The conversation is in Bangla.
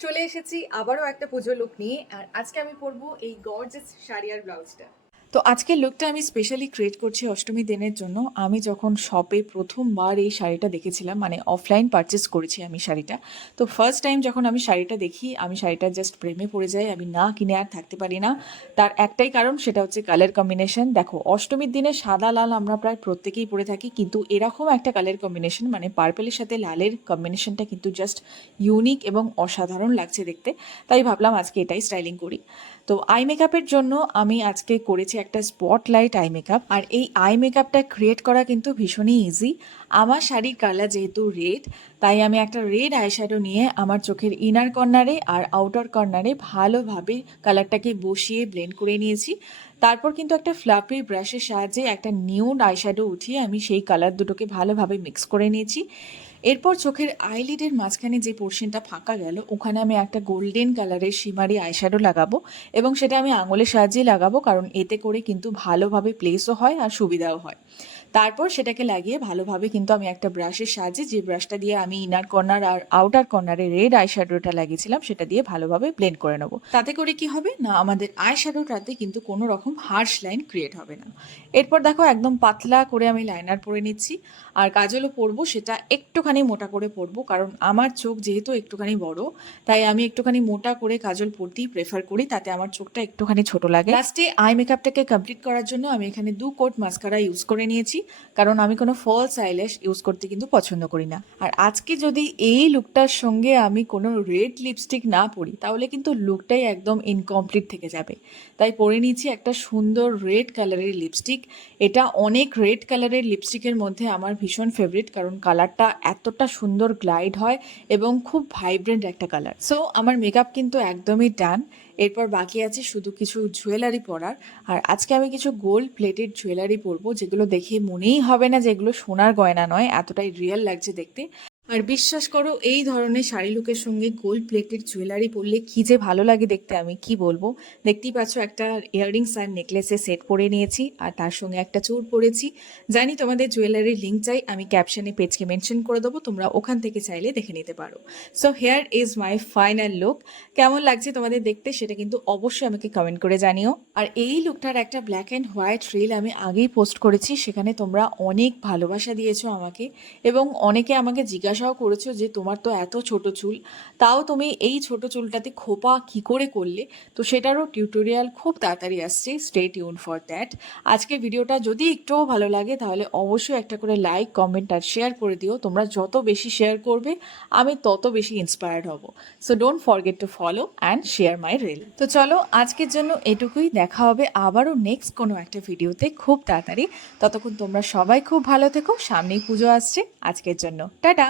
চলে এসেছি আবারও একটা পুজো লুক নিয়ে। আর আজকে আমি পরবো এই গর্জিয়াস শাড়ি আর ব্লাউজটা। তো আজকের লুকটা আমি স্পেশালি ক্রিয়েট করছি অষ্টমীর দিনের জন্য। আমি যখন শপে প্রথমবার এই শাড়িটা দেখেছিলাম, মানে অফলাইন পারচেস করেছি আমি শাড়িটা। তো ফার্স্ট টাইম যখন আমি শাড়িটা দেখি, আমি শাড়িটা জাস্ট প্রেমে পড়ে যাই। আমি না কিনে আর থাকতে পারি না। তার একটাই কারণ, সেটা হচ্ছে কালার কম্বিনেশন। দেখো, অষ্টমীর দিনে সাদা লাল আমরা প্রায় প্রত্যেকেই পরে থাকি, কিন্তু এরকম একটা কালার কম্বিনেশন, মানে পার্পেলের সাথে লালের কম্বিনেশনটা কিন্তু জাস্ট ইউনিক এবং অসাধারণ লাগছে দেখতে। তাই ভাবলাম আজকে এটাই স্টাইলিং করি। তো আই মেকআপের জন্য আমি আজকে করেছি একটা স্পটলাইট আই মেকআপ। আর এই আই মেকআপটা ক্রিয়েট করা কিন্তু ভীষণই ইজি। আমার শাড়ির কালার যেহেতু রেড, তাই আমি একটা রেড আইশ্যাডো নিয়ে আমার চোখের ইনার কর্নারে আর আউটার কর্নারে ভালোভাবে কালারটাকে বসিয়ে ব্লেন্ড করে নিয়েছি। তারপর কিন্তু একটা ফ্লাফি ব্রাশের সাহায্যে একটা নিউড আইশ্যাডো উঠিয়ে আমি সেই কালার দুটোকে ভালোভাবে মিক্স করে নিয়েছি। এরপর চোখের আইলিডের মাঝখানে যে পোর্শনটা ফাঁকা গেল, ওখানে আমি একটা গোল্ডেন কালারের শিমারি আইশ্যাডো লাগাবো, এবং সেটা আমি আঙুলের সাহায্যেই লাগাবো, কারণ এতে করে কিন্তু ভালোভাবে প্লেসও হয় আর সুবিধাও হয়। তারপর সেটাকে লাগিয়ে ভালোভাবে কিন্তু আমি একটা ব্রাশের সাহায্যে, যে ব্রাশটা দিয়ে আমি ইনার কর্নার আর আউটার কর্নারে রেড আইশ্যাডোটা লাগিয়েছিলাম, সেটা দিয়ে ভালোভাবে ব্লেন্ড করে নেবো। তাতে করে কি হবে না, আমাদের আইশ্যাডোটাতে কিন্তু কোনো রকম হার্শ লাইন ক্রিয়েট হবে না। এরপর দেখো, একদম পাতলা করে আমি লাইনার পরে নিচ্ছি। আর কাজলও পরবো, সেটা একটুখানি মোটা করে পরবো, কারণ আমার চোখ যেহেতু একটুখানি বড়, তাই আমি একটুখানি মোটা করে কাজল পরতেই প্রেফার করি, তাতে আমার চোখটা একটুখানি ছোট লাগে। লাস্টে আই মেকআপটাকে কমপ্লিট করার জন্য আমি এখানে 2 কোট মাস্কারা ইউজ করে নিয়েছি, কারণ আমি কোনো ফলস আইল্যাশ ইউজ করতে কিন্তু পছন্দ করি না। আর আজকে যদি এই লুকটার সঙ্গে আমি কোনো রেড লিপস্টিক না পরি, তাহলে কিন্তু লুকটাই একদম ইনকমপ্লিট থেকে যাবে। তাই পরে নিয়েছি একটা সুন্দর রেড কালারের লিপস্টিক। এটা অনেক রেড কালারের লিপস্টিকের মধ্যে আমার ভীষণ ফেভারিট, কারণ কালারটা এতটা সুন্দর গ্লাইড হয় এবং খুব ভাইব্রেন্ট একটা কালার। সো আমার মেকআপ কিন্তু একদমই ডান। এরপর বাকি আছে শুধু কিছু জুয়েলারি পরার। আর আজকে আমি কিছু গোল্ড প্লেটেড জুয়েলারি পরবো, যেগুলো দেখে মনেই হবে না যে এগুলো সোনার গয়না নয়, এতটাই রিয়েল লাগছে দেখতে। আর বিশ্বাস করো, এই ধরনের শাড়ি লুকের সঙ্গে গোল্ড প্লেটেড জুয়েলারি পরলে কি যে ভালো লাগে দেখতে, আমি কি বলবো। দেখতেই পাচ্ছ, একটা ইয়াররিংস আর নেকলেসের সেট পরে নিয়েছি, আর তার সঙ্গে একটা চূড় পরেছি। জানি তোমাদের জুয়েলারির লিঙ্ক চাই, আমি ক্যাপশনে পেজকে মেনশন করে দেবো, তোমরা ওখান থেকে চাইলে দেখে নিতে পারো। So here is my final look. কেমন লাগছে তোমাদের দেখতে সেটা কিন্তু অবশ্যই আমাকে কমেন্ট করে জানিও। আর এই লুকটার একটা ব্ল্যাক অ্যান্ড হোয়াইট রিল আমি আগেই পোস্ট করেছি, সেখানে তোমরা অনেক ভালোবাসা দিয়েছো আমাকে, এবং অনেকে আমাকে জিজ্ঞাসাও করেছো যে তোমার তো এত ছোট চুল, তাও তুমি এই ছোট চুলটাতে খোপা কি করে করলে। তো সেটারও টিউটোরিয়াল খুব তাড়াতাড়ি আসছে, স্টে টিউন ফর দ্যাট। আজকের ভিডিওটা যদি একটুও ভালো লাগে, তাহলে অবশ্যই একটা করে লাইক, কমেন্ট আর শেয়ার করে দিও। তোমরা যত বেশি শেয়ার করবে, আমি তত বেশি ইন্সপায়ার্ড হব। So don't forget to follow and share my reel. তো চলো, আজকের জন্য এটুকুই। দেখা হবে আবারও নেক্সট কোনো একটা ভিডিওতে খুব তাড়াতাড়ি। ততক্ষণ তোমরা সবাই খুব ভালো থেকো। সামনেই পুজো আসছে। আজকের জন্য টাটা।